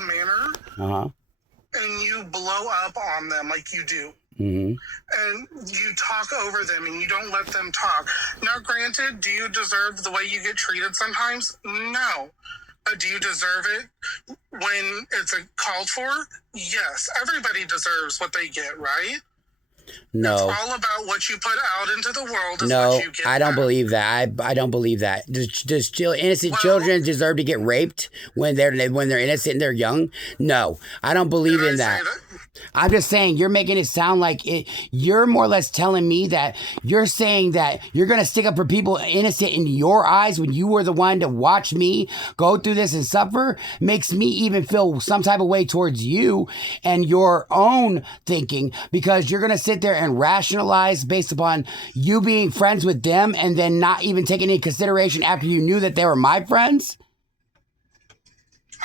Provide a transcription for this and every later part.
manner Uh-huh. and you blow up on them like you do. Mm-hmm. And you talk over them and you don't let them talk. Now, granted, do you deserve the way you get treated sometimes? No. But do you deserve it when it's called for? Yes. Everybody deserves what they get, right? No. It's all about what you put out into the world is No, what you get I don't back. believe that. I don't believe that. Does innocent children deserve to get raped when they're innocent and they're young? No, I don't believe in that. I'm just saying you're making it sound like it. You're more or less telling me that you're saying that you're gonna stick up for people innocent in your eyes when you were the one to watch me go through this and suffer. Makes me even feel some type of way towards you and your own thinking, because you're gonna sit there and rationalize based upon you being friends with them and then not even taking into consideration after you knew that they were my friends.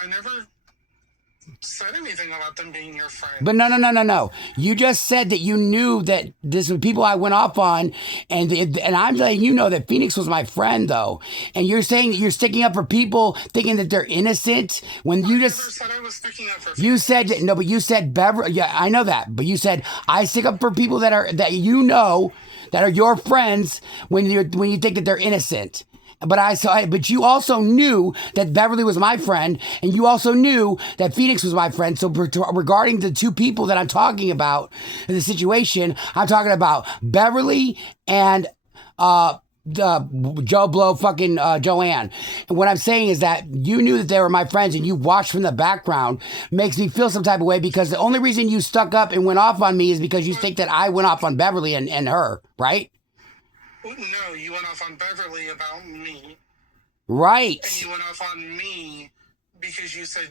I never said anything about them being your friend. But no. You just said that you knew that this was people I went off on, and I'm letting you know that Phoenix was my friend, though. And you're saying that you're sticking up for people thinking that they're innocent when you just never said I was sticking up for. You said that, no, but you said Beverly. Yeah, I know that, but you said I stick up for people that are that are your friends when you think that they're innocent. But you also knew that Beverly was my friend, and you also knew that Phoenix was my friend. So regarding the two people that I'm talking about in the situation, I'm talking about Beverly and the Joe Blow fucking Joanne. And what I'm saying is that you knew that they were my friends and you watched from the background. Makes me feel some type of way, because the only reason you stuck up and went off on me is because you think that I went off on Beverly and her, right? No, you went off on Beverly about me. Right. And you went off on me because you said,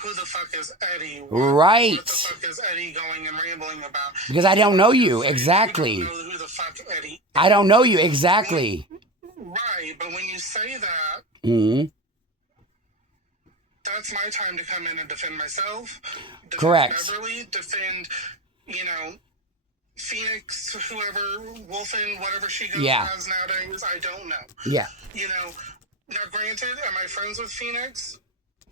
who the fuck is Eddie? Right. What the fuck is Eddie going and rambling about? Because I don't know you, exactly. You don't know who the fuck Eddie is. I don't know you, exactly. Right, but when you say that, that's my time to come in and defend myself. Defend Correct. Beverly, defend, Phoenix, whoever, Wolfen, whatever she goes as nowadays, I don't know. Yeah. Now granted, am I friends with Phoenix?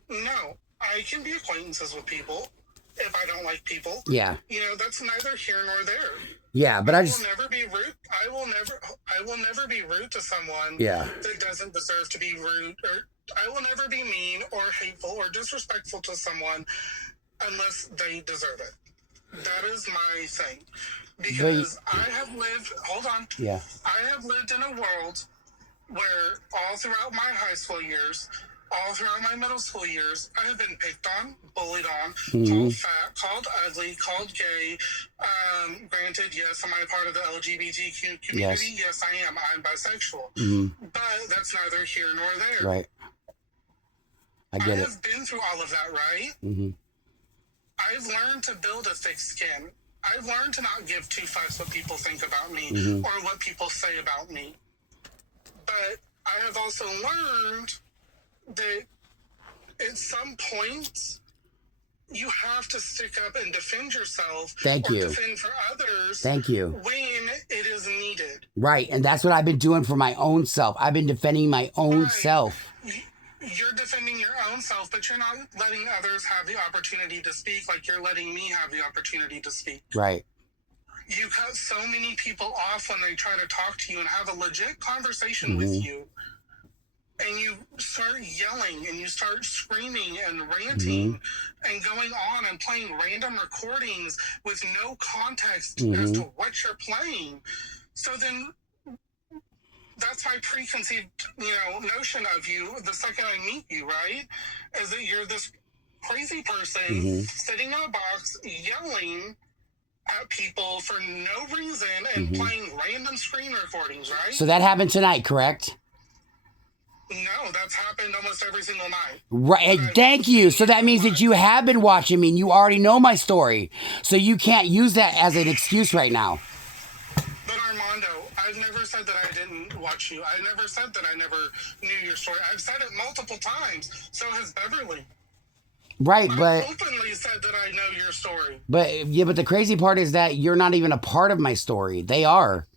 No. I can be acquaintances with people if I don't like people. Yeah. That's neither here nor there. Yeah, but I will never be rude. I will never be rude to someone that doesn't deserve to be rude, or I will never be mean or hateful or disrespectful to someone unless they deserve it. That is my thing. Because I have lived, hold on. Yeah. I have lived in a world where all throughout my high school years, all throughout my middle school years, I have been picked on, bullied on, called fat, called ugly, called gay. Granted, yes, am I part of the LGBTQ community? Yes, I am. I'm bisexual. But that's neither here nor there. Right. I get it. I have been through all of that, right? I've learned to build a thick skin. I've learned to not give two fucks what people think about me or what people say about me. But I have also learned that at some point you have to stick up and defend yourself. Defend for others. Thank you. When it is needed. Right, and that's what I've been doing for my own self. I've been defending my own self. You're defending your own self, but you're not letting others have the opportunity to speak like you're letting me have the opportunity to speak. Right. You cut so many people off when they try to talk to you and have a legit conversation with you. And you start yelling and you start screaming and ranting and going on and playing random recordings with no context as to what you're playing. So then that's my preconceived, notion of you the second I meet you, right? Is that you're this crazy person sitting in a box yelling at people for no reason and playing random screen recordings, right? So that happened tonight, correct? No, that's happened almost every single night. Right. Thank you. So that means that you have been watching me and you already know my story. So you can't use that as an excuse right now. But Armando, I've never said that I didn't watch you. I never said that I never knew your story. I've said it multiple times. So has Beverly. Right, but I openly said that I know your story. But the crazy part is that you're not even a part of my story. They are.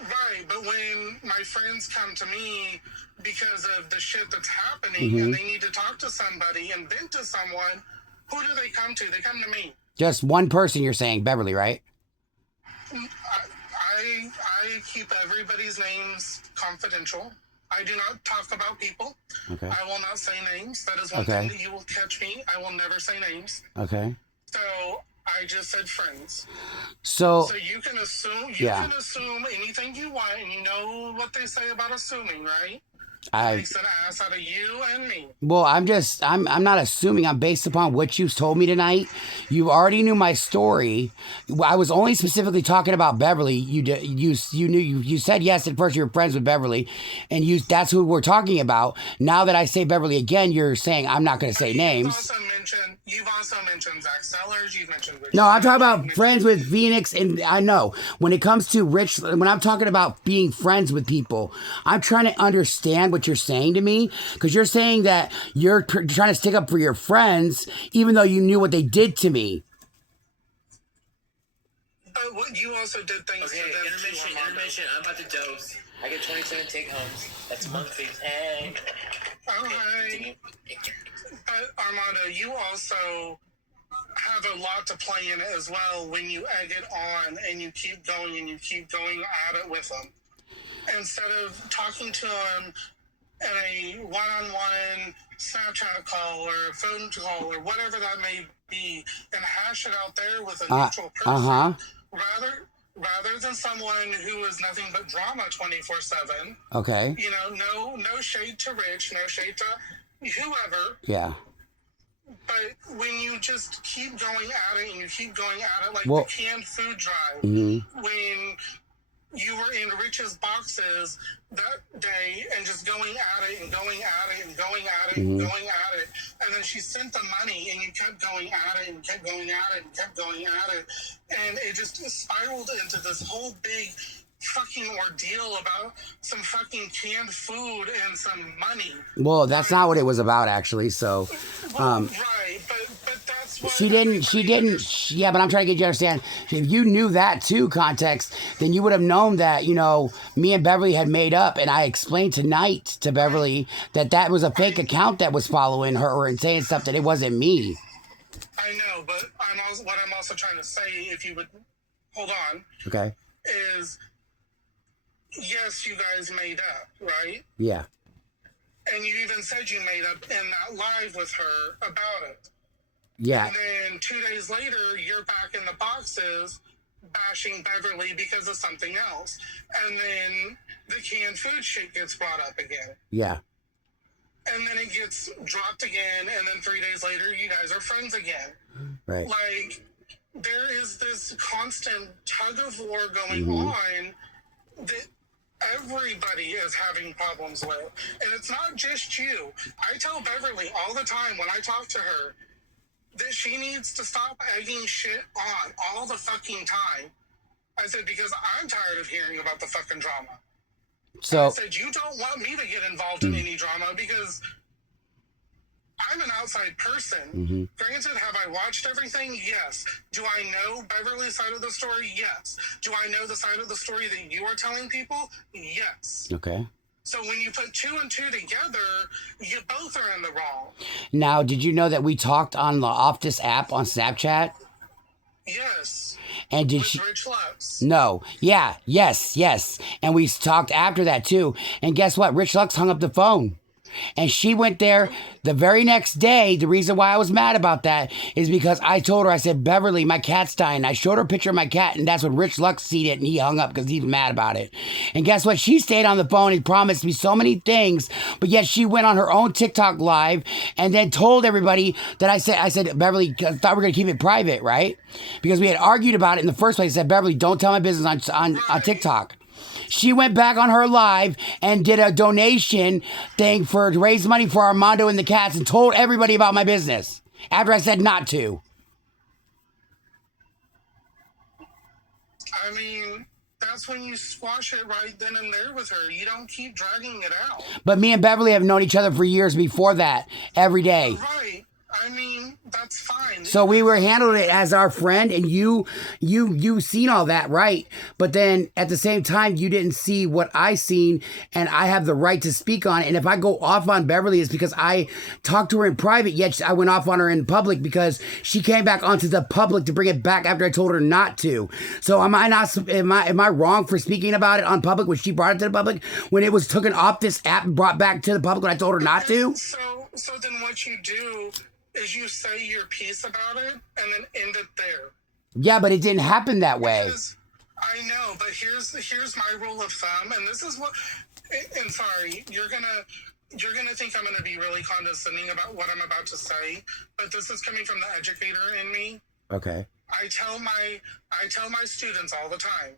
Right, but when my friends come to me because of the shit that's happening, and they need to talk to somebody and vent to someone, who do they come to? They come to me. Just one person, you're saying, Beverly, right? I keep everybody's names confidential. I do not talk about people. Okay. I will not say names. That is one thing that you will catch me. I will never say names. Okay. So I just said friends. So you can assume. You can assume anything you want, and you know what they say about assuming, right? They said ass out of you and me. Well, I'm not assuming. I'm based upon what you've told me tonight. You already knew my story. I was only specifically talking about Beverly. You said yes at first. You were friends with Beverly, and that's who we're talking about. Now that I say Beverly again, you're saying I'm not going to say names. You've also mentioned Zach Sellers. You've mentioned Rich. No, I'm talking about friends with Phoenix, and I know when it comes to Rich, when I'm talking about being friends with people, I'm trying to understand what you're saying to me, because you're saying that you're trying to stick up for your friends, even though you knew what they did to me. But you also did things to them. Intermission. I'm about to dose. I get 27 take-homes. That's monthly. Hey. Okay. But Armando, you also have a lot to play in it as well when you egg it on and you keep going at it with them. Instead of talking to them in a one-on-one Snapchat call or a phone call or whatever that may be, and hash it out there with a neutral person, rather than someone who is nothing but drama 24/7. Okay. You know, no shade to Rich, no shade to whoever. Yeah. But when you just keep going at it and you keep going at it like the canned food drive, when you were in Rich's boxes that day and just going at it and going at it and going at it and going at it, and then she sent the money and you kept going at it and kept going at it and kept going at it, and it just spiraled into this whole big fucking ordeal about some fucking canned food and some money. Well, that's not what it was about, actually. So, right, but that's what she didn't. Yeah, but I'm trying to get you to understand. If you knew that too, context, then you would have known that, me and Beverly had made up, and I explained tonight to Beverly that was a fake account that was following her and saying stuff that it wasn't me. I know, but what I'm also trying to say, if you would hold on, okay, is yes, you guys made up, right? Yeah. And you even said you made up in that live with her about it. Yeah. And then 2 days later, you're back in the boxes bashing Beverly because of something else. And then the canned food shit gets brought up again. Yeah. And then it gets dropped again. And then 3 days later, you guys are friends again. Right. Like, there is this constant tug of war going on that everybody is having problems with. And it's not just you. I tell Beverly all the time when I talk to her that she needs to stop egging shit on all the fucking time. I said, because I'm tired of hearing about the fucking drama. So I said, you don't want me to get involved in any drama because I'm an outside person. Granted, have I watched everything? Yes. Do I know Beverly's side of the story? Yes. Do I know the side of the story that you are telling people? Yes. Okay. So when you put 2 and 2 together, you both are in the wrong. Now, did you know that we talked on the Off This app on Snapchat? Yes. And did With she? Rich Lux. No. Yeah. Yes. And we talked after that too. And guess what? Rich Lux hung up the phone. And she went there the very next day. The reason why I was mad about that is because I told her, I said, Beverly, my cat's dying. I showed her a picture of my cat, and that's when Rich Lux seen it, and he hung up because he's mad about it. And guess what? She stayed on the phone and promised me so many things, but yet she went on her own TikTok live and then told everybody that I said, Beverly, I thought we were going to keep it private, right? Because we had argued about it in the first place. I said, Beverly, don't tell my business on TikTok. She went back on her live and did a donation thing to raise money for Armando and the cats and told everybody about my business after I said not to. I mean, that's when you squash it right then and there with her. You don't keep dragging it out. But me and Beverly have known each other for years before that, every day. Right. I mean, that's fine. So we were handling it as our friend, and you seen all that, right? But then at the same time, you didn't see what I seen, and I have the right to speak on it. And if I go off on Beverly, it's because I talked to her in private, yet I went off on her in public because she came back onto the public to bring it back after I told her not to. So am I wrong for speaking about it on public when she brought it to the public, when it was taken off this app and brought back to the public when I told her not to? So then what you do is you say your piece about it and then end it there. Yeah, but it didn't happen that way. Because I know, but here's my rule of thumb, and this is what. And sorry, you're gonna think I'm gonna be really condescending about what I'm about to say, but this is coming from the educator in me. Okay. I tell my students all the time,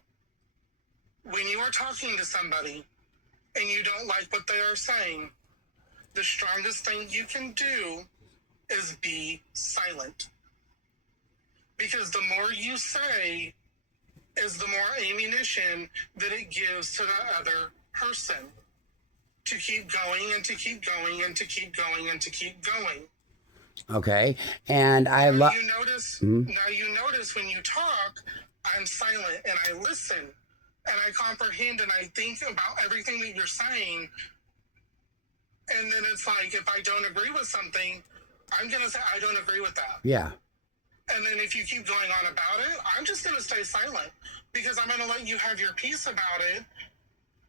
when you are talking to somebody and you don't like what they are saying, the strongest thing you can do is be silent. Because the more you say is the more ammunition that it gives to the other person to keep going and to keep going and to keep going and to keep going. Okay. And I love... Now you notice when you talk, I'm silent and I listen and I comprehend and I think about everything that you're saying. And then it's like, if I don't agree with something, I'm going to say, I don't agree with that. Yeah. And then if you keep going on about it, I'm just going to stay silent because I'm going to let you have your piece about it.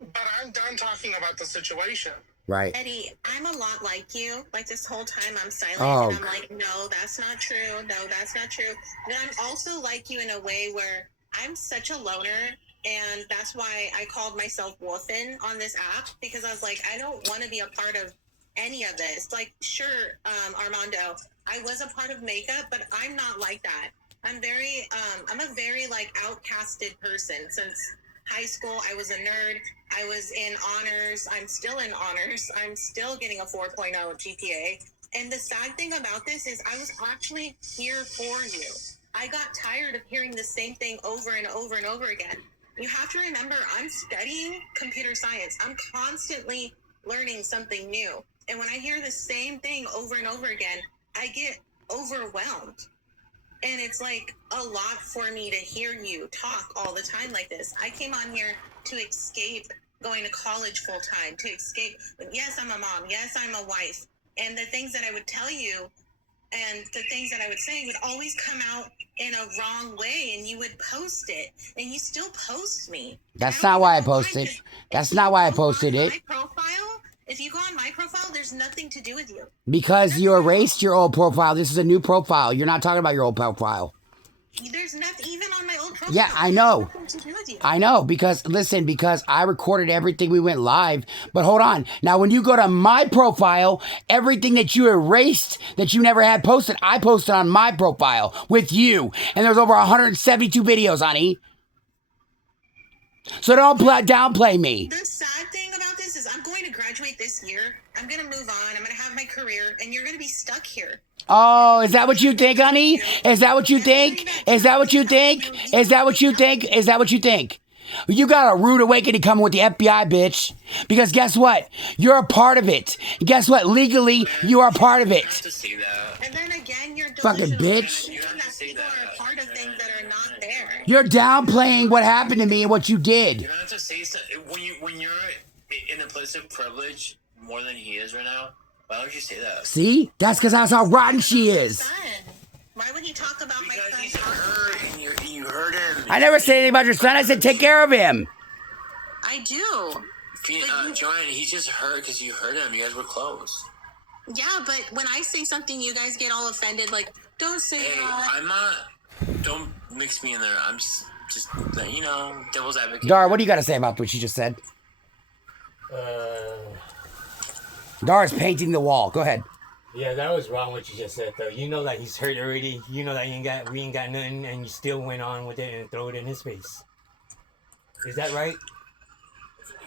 But I'm done talking about the situation. Right. Eddie, I'm a lot like you. Like this whole time I'm silent and I'm like, no, that's not true. No, that's not true. And I'm also like you in a way where I'm such a loner. And that's why I called myself Wolfen on this app, because I was like, I don't want to be a part of any of this. Like, sure, Armando, I was a part of makeup, but I'm not like that. I'm a very like outcasted person. Since high school, I was a nerd. I was in honors. I'm still in honors. I'm still getting a 4.0 GPA. And the sad thing about this is I was actually here for you. I got tired of hearing the same thing over and over and over again. You have to remember, I'm studying computer science. I'm constantly learning something new. And when I hear the same thing over and over again, I get overwhelmed. And it's like a lot for me to hear you talk all the time like this. I came on here to escape going to college full time, to escape. Yes, I'm a mom. Yes, I'm a wife. And the things that I would tell you and the things that I would say would always come out in a wrong way, and you would post it, and you still post me. That's not why I posted. That's not why I posted it. My profile, if you go on my profile, there's nothing to do with you. Because you erased your old profile. This is a new profile. You're not talking about your old profile. There's nothing even on my old profile. Yeah, I know. To do with you. I know, because I recorded everything we went live. But hold on. Now, when you go to my profile, everything that you erased that you never had posted, I posted on my profile with you. And there's over 172 videos, honey. So don't downplay me. The sad thing about this is I'm going to graduate this year. I'm going to move on. I'm going to have my career, and you're going to be stuck here. Oh, is that what you think, honey? Is that what you think? Is that what you think? Is that what you think? Is that what you think? You got a rude awakening coming with the FBI, bitch. Because guess what? You're a part of it. Guess what? Legally, you are a part of You have it. to say that. And then again, you're Fucking delusional. bitch. You know that people are a part of things that are not there. You're downplaying what happened to me and what you did. You don't have to say something. When you're in a place of privilege more than he is right now, why would you say that? See? That's because that's how rotten she is. Son, why would he talk about my Because son? he's hurt and you hurt him. I never said anything about your son. I said take care of him. I do. Joanne, he's just hurt because you hurt him. You guys were close. Yeah, but when I say something, you guys get all offended. Like, don't say Hey, that. I'm not. Don't mix me in there. I'm just devil's advocate. Dara, what do you got to say about what she just said? Dara's painting the wall. Go ahead. Yeah, that was wrong what you just said though. You know that he's hurt already. You know that we ain't got nothing, and you still went on with it and throw it in his face. Is that right?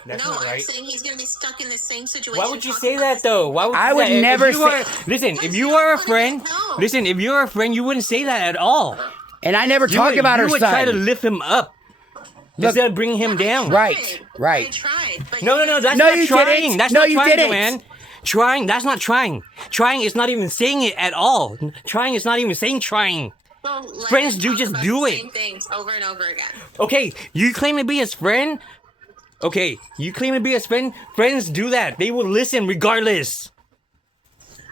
That's No, not I'm right. saying he's going to be stuck in the same situation. Why would you talking say about that this- though? Why would you I say would that? If never you were- say- Listen, if Because you you were a don't friend, wanna get- no. listen, if you were a friend, you wouldn't say that at all. And I never talk about you her would try to son. lift him up instead of bringing him down. Right, I right. tried. But No, that's No, not you trying. didn't. That's No, not you trying, didn't. Joanne. Trying, that's not trying. Trying is not even saying it at all. Trying is not even saying trying. So let Friends him do talk just about do the it. Same things over and over again. Okay, you claim to be his friend? Okay, you claim to be his friend? Friends do that. They will listen regardless.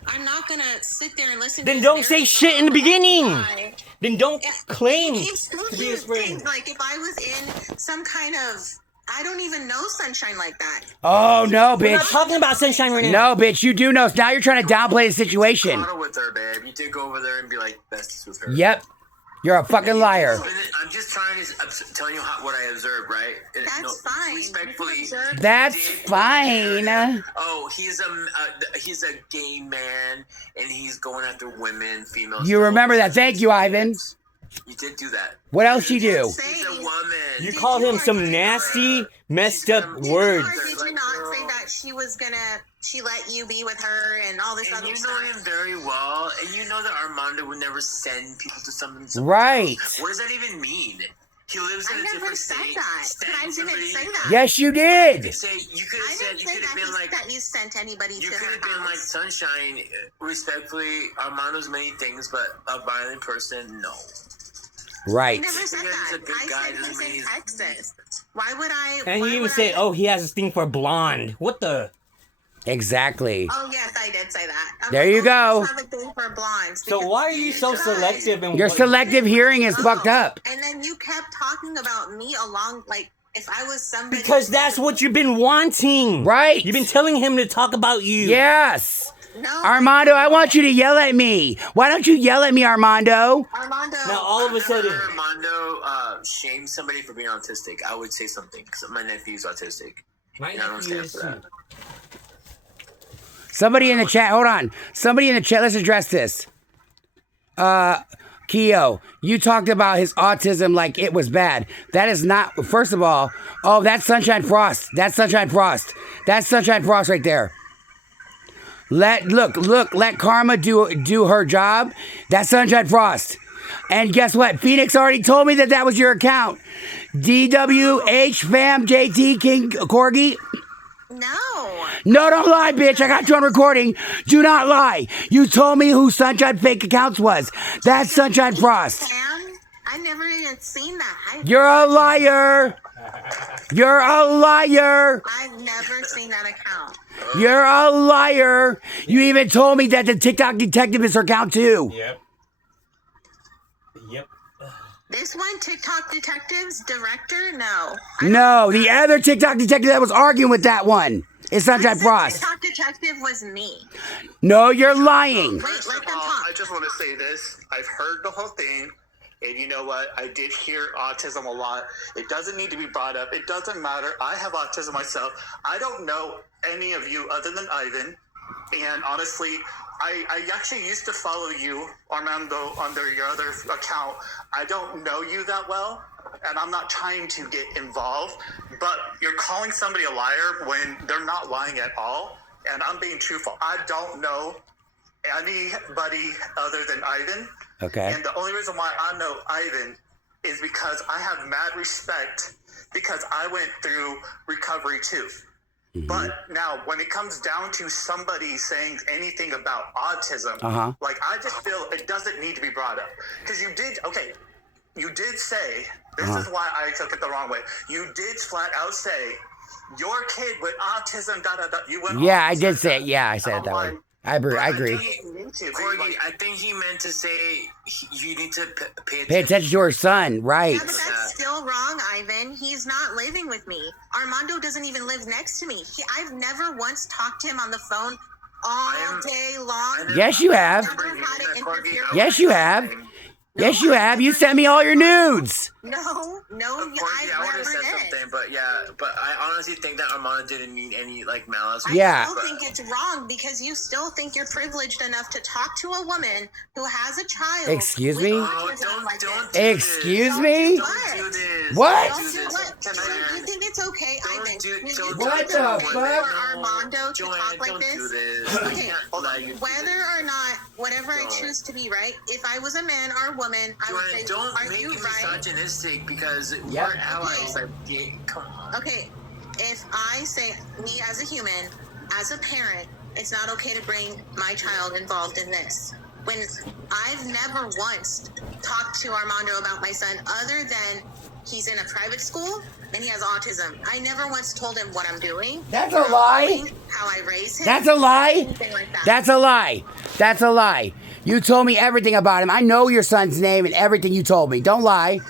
I'm not gonna sit there and listen. Then to don't his say narrative shit in the about beginning. why. Then don't Yeah, claim He's to supposed be his to friend. think like if I was in some kind of, I don't even know Sunshine like that. Oh no, We're not bitch. talking about Sunshine right now. No, bitch. You do know. Now you're trying to downplay the situation. Cuddle with her, babe. You did go over there and be like besties with her. Yep. You're a fucking liar. I'm just trying to tell you what I observed, right? That's fine. Respectfully. You can observe- That's did- fine. Oh, he's a gay man, and he's going after women, females. You remember that. Thank you, Ivan. You did do that. What else you do? He's a woman. You Did called you him some argue nasty, her? messed up Did you words. Or did you not say that she let you be with her and all this And other you know stuff? him very well, and you know that Armando would never send people to something. Right. What does that even mean? He lives in I a never different said state. that. But I Send didn't somebody- say that. Yes, you did. You could have I said, didn't you say could have that, been like, that you sent anybody you to could her have been like house. Sunshine. Respectfully, Armando's many things, but a violent person, no. I Right. never said Because he's that. a good I guy, said doesn't he's mean in he's- Texas. Why would I? And why you even would said, I- oh, he has this thing for blonde. What the? Exactly. Oh yes, I did say that. I'm There like, you oh, go. let's have a thing for blondes. So because- why are you so Guys, selective? In Your what- selective hearing is no. fucked up. And then you kept talking about me along, like if I was somebody. Because that's what you've been wanting. Right. You've been telling him to talk about you. Yes. No, Armando, I want you to yell at me. Why don't you yell at me, Armando? Armando. Now all of a sudden, Whenever Armando shames somebody for being autistic, I would say something because my nephew's autistic. my And I don't nephew stand is for that. too. Somebody in the chat, hold on. Somebody in the chat, let's address this. Keo, you talked about his autism like it was bad. That is not, first of all, oh, that's Sunshine Frost. That's Sunshine Frost. That's Sunshine Frost right there. Let Karma do her job. That's Sunshine Frost. And guess what? Phoenix already told me that was your account. DWH Fam JT King Corgi. No. No, don't lie, bitch. I got you on recording. Do not lie. You told me who Sunshine fake accounts was. That's Sunshine Frost. Sam, I never even seen that. You're a liar. You're a liar. I've never seen that account. You're a liar. You even told me that the TikTok detective is her account too. Yep. Yep. This one, TikTok Detectives director? No. No, the other TikTok detective that was arguing with that one is Sunshine Frost. TikTok Detective was me. No, you're lying. Wait, First let of them all, talk. I just want to say this. I've heard the whole thing. And you know what? I did hear autism a lot. It doesn't need to be brought up. It doesn't matter. I have autism myself. I don't know any of you other than Ivan. And honestly, I actually used to follow you, Armando, under your other account. I don't know you that well, and I'm not trying to get involved. But you're calling somebody a liar when they're not lying at all. And I'm being truthful. I don't know anybody other than Ivan. Okay. And the only reason why I know Ivan is because I have mad respect because I went through recovery too. But now when it comes down to somebody saying anything about autism, like I just feel it doesn't need to be brought up. Because you did say, this is why I took it the wrong way. You did flat out say, your kid with autism, You went Yeah, on I and did said say it. Yeah, I said it that way. I agree. Corgi, I think he meant to say you need to pay attention. Pay attention to her son, right? Yeah, but that's still wrong, Ivan. He's not living with me. Armando doesn't even live next to me. I've never once talked to him on the phone all day long. Yes, you have. Never had it interfere with Yes, you my have. life. Yes, you have. You sent me all your nudes. No, Corgi, I I would never have said did. something, but I honestly think that Armando didn't mean any like malice. Yeah. I still think it's wrong because you still think you're privileged enough to talk to a woman who has a child. Excuse with me? Oh, autism like don't this. do Excuse this. me? Don't do this. What? Don't do what? You think it's okay, Don't Ivan? do- You don't think do What it's the okay fuck? for Armando to Joanne, talk like don't do this? this. I Okay, can't allow you to do whether this. or not, whatever I Don't. choose to be, right? If I was a man or a woman, I would Joanne, say, don't are make you me right? misogynistic because Yep. we're allies. Like, yeah, come on. Okay, if I say me as a human, as a parent, It's not okay to bring my child involved in this. When I've never once talked to Armando about my son other than he's in a private school and he has autism. I never once told him what I'm doing. That's a lie. How I raise him. That's a lie. Anything like that. That's a lie. That's a lie. You told me everything about him. I know your son's name and everything you told me. Don't lie.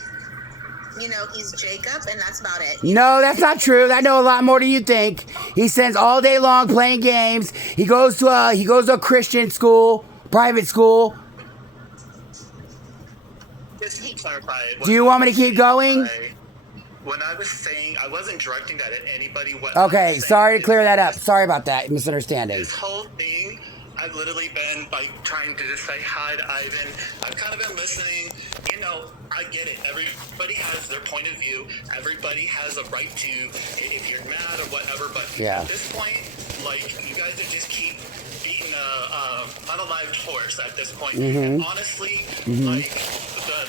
You know, he's Jacob, and that's about it. No, that's not true. I know a lot more than you think. He spends all day long playing games. He goes to a Christian school, private school. Just to clarify. Do you want me to keep going? When I was saying, I wasn't directing that at anybody. Okay, sorry to clear that up. Sorry about that misunderstanding. This whole thing, I've literally been like trying to just say hi to Ivan. I've kind of been listening. You know, I get it. Everybody has their point of view. Everybody has a right to, if you're mad or whatever. But Yeah. at this point, like, you guys are just keep beating a unalived horse at this point. And honestly, like,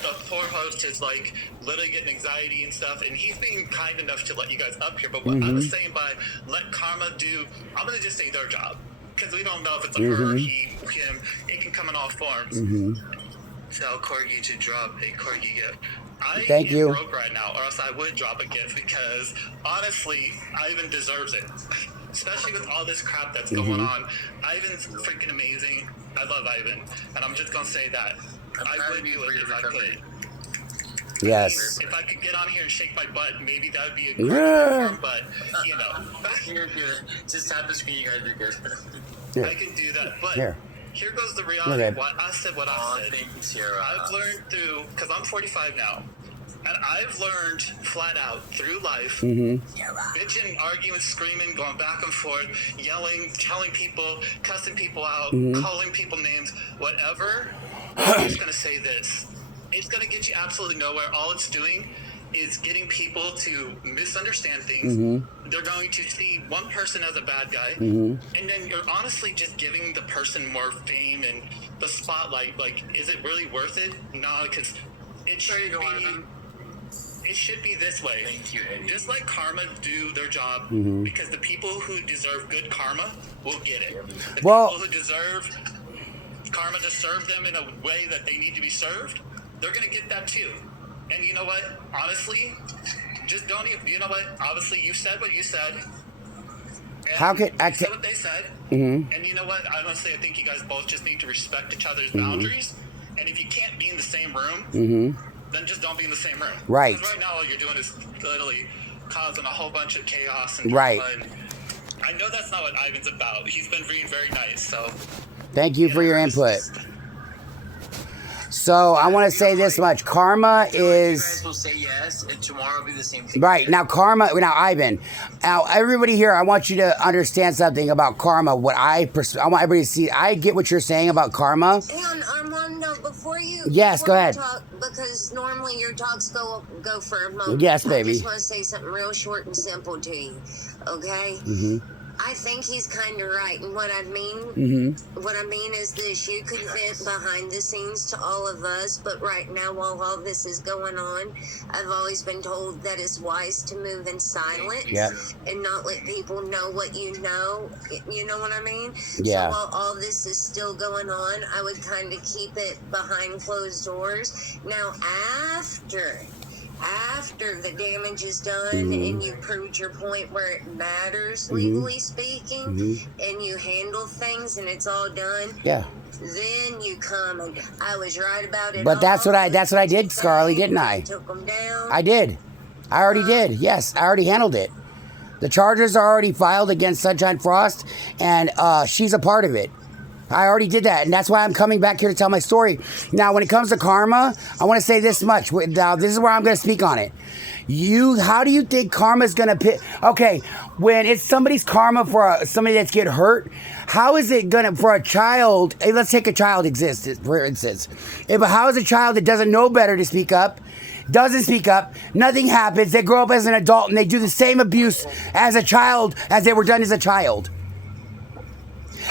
the poor host is like literally getting anxiety and stuff, and he's being kind enough to let you guys up here. But what I was saying by let karma do, I'm gonna just say their job, because we don't know if it's a her, he, him. It can come in all forms. Tell Corgi to drop a Corgi gift. Thank you. am broke right now, or else I would drop a gift, because honestly, Ivan deserves it. Especially with all this crap that's going on. Ivan's freaking amazing. I love Ivan, and I'm just gonna say that. I would do it if I could. Yes. If I could get on here and shake my butt, maybe that would be a good Yeah. form, but, you know. You're good. Just tap the screen, you guys are good. I can do that, but Here. here goes the You're reality. good. What I said, Oh, said. thank you, Sierra. I've learned through, because I'm 45 now, and I've learned flat out through life, bitching, arguing, screaming, going back and forth, yelling, telling people, cussing people out, calling people names, whatever. I'm just going to say this. It's going to get you absolutely nowhere. All it's doing is getting people to misunderstand things. They're going to see one person as a bad guy, and then you're honestly just giving the person more fame and the spotlight. Like, is it really worth it? No, because it should be. It should be this way. Thank you, Eddie. Just let karma do their job, because the people who deserve good karma will get it. The Well- people who deserve karma to serve them in a way that they need to be served, they're going to get that too. And you know what? Honestly, just don't even, you know what? Obviously, you said what you said. And How could- you said what they said. And you know what? Honestly, I think you guys both just need to respect each other's boundaries. And if you can't be in the same room, then just don't be in the same room. Right. Because right now, all you're doing is literally causing a whole bunch of chaos and Right. drama. And I know that's not what Ivan's about. He's been being very nice, so. Thank you for your input. So I want to say this much. Karma You is... guys will say yes, and tomorrow will be the same thing. Right, now Ivan, now everybody here, I want you to understand something about karma. I want everybody to see, I get what you're saying about karma. Hang on, Armando, before you... Yes, before go you ahead. Talk, because normally your talks go for a moment. Yes, baby. I just want to say something real short and simple to you, okay? I think he's kind of right, and what I mean is this: you could vent behind the scenes to all of us, but right now, while all this is going on, I've always been told that it's wise to move in silence Yep. and not let people know what you know. You know what I mean? Yeah. So while all this is still going on, I would kind of keep it behind closed doors. Now, after the damage is done and you proved your point where it matters, legally speaking, and you handle things and it's all done, Yeah. then you come and I was right about it. But that's all. what I did, Scarlett, didn't I? Took them down. I did. I already did. Yes, I already handled it. The charges are already filed against Sunshine Frost, and she's a part of it. I already did that, and that's why I'm coming back here to tell my story. Now, when it comes to karma, I want to say this much. Now, this is where I'm going to speak on it. How do you think karma's going to pick? Okay, when it's somebody's karma for somebody that's get hurt, how is it going to, for a child, hey, let's take a child existence, for instance. But how is a child that doesn't know better to speak up, doesn't speak up, nothing happens, they grow up as an adult, and they do the same abuse as a child as they were done as a child?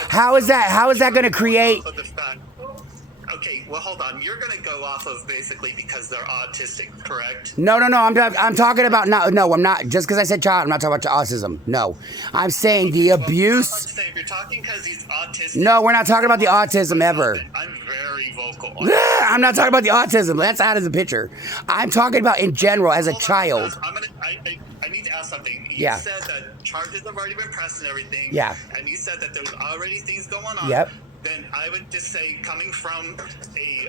How is that going to create? Okay, well, hold on. You're going to go off of basically because they're autistic, correct? No. I'm talking about no. I'm not. Just because I said child, I'm not talking about autism. No, I'm saying the abuse. If you're talking because he's autistic. No, we're not talking about the autism ever. I'm very vocal. I'm not talking about the autism. That's out of the picture. I'm talking about in general as a Hold on, child. I need to ask something. You Yeah. said that charges have already been pressed and everything. Yeah. And you said that there's already things going on. Yep. Then I would just say, coming from a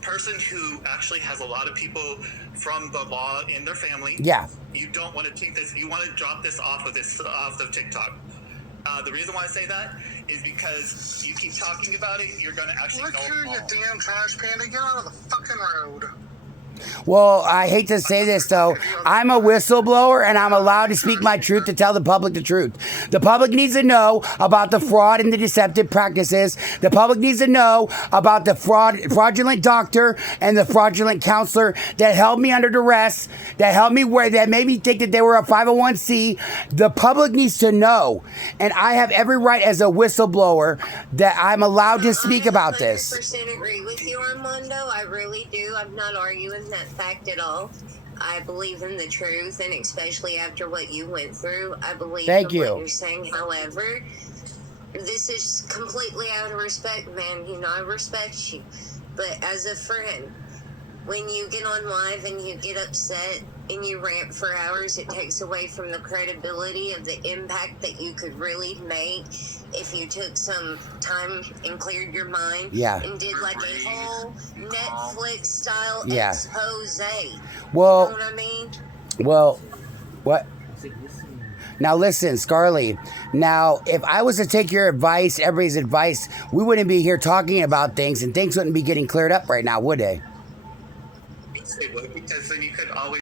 person who actually has a lot of people from the law in their family. Yeah. You don't want to take this. You want to drop this off of TikTok. The reason why I say that is because you keep talking about it. You're going to actually Look here, you damn trash panda. Get out of the fucking road. Well, I hate to say this though. I'm a whistleblower and I'm allowed to speak my truth to tell the public the truth. The public needs to know about the fraud and the deceptive practices. The public needs to know about the fraudulent doctor and the fraudulent counselor that held me under duress, that made me think that they were a 501c. The public needs to know. And I have every right as a whistleblower that I'm allowed to speak about this. I 100% agree with you, Armando. I really do. I'm not arguing that fact at all. I believe in the truth, and especially after what you went through, I believe in what you're saying. However, this is completely out of respect, man. You know, I respect you. But as a friend, when you get on live and you get upset and you rant for hours, it takes away from the credibility of the impact that you could really make if you took some time and cleared your mind and did like a whole Netflix style expose. Well, you know what I mean? Well, what? Now listen, Scarly. Now, if I was to take your advice, everybody's advice, we wouldn't be here talking about things and things wouldn't be getting cleared up right now, would they? It would, because then you could always